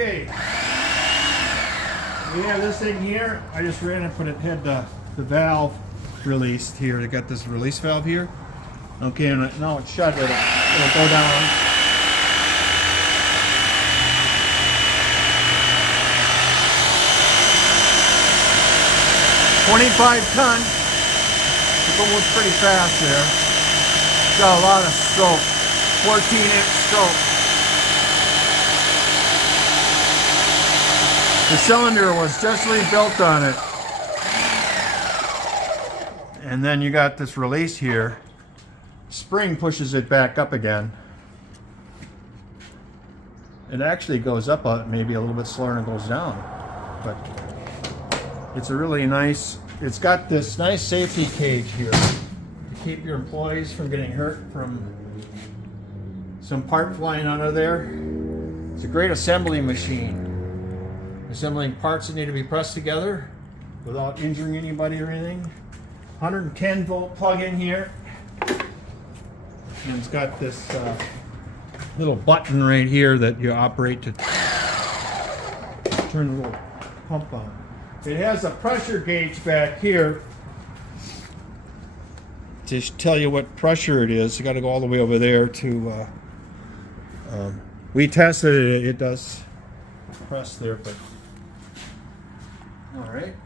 Okay. We have this thing here. I just ran and had the valve released here. They got this release valve here. Okay, and now it's shut. It'll go down. $25-ton. It's going pretty fast there. Got a lot of stroke. 14-inch stroke. The cylinder was just rebuilt on it. And then you got this release here. Spring pushes it back up again. It actually goes up maybe a little bit slower than it goes down. But it's a really nice, it's got this nice safety cage here to keep your employees from getting hurt from some part flying out of there. It's a great assembly machine. Assembling parts that need to be pressed together without injuring anybody or anything. 110 volt plug in here. And it's got this little button right here that you operate to turn the little pump on. It has a pressure gauge back here to tell you what pressure it is. You got to go all the way over there to. We tested it. It does press there, but all right.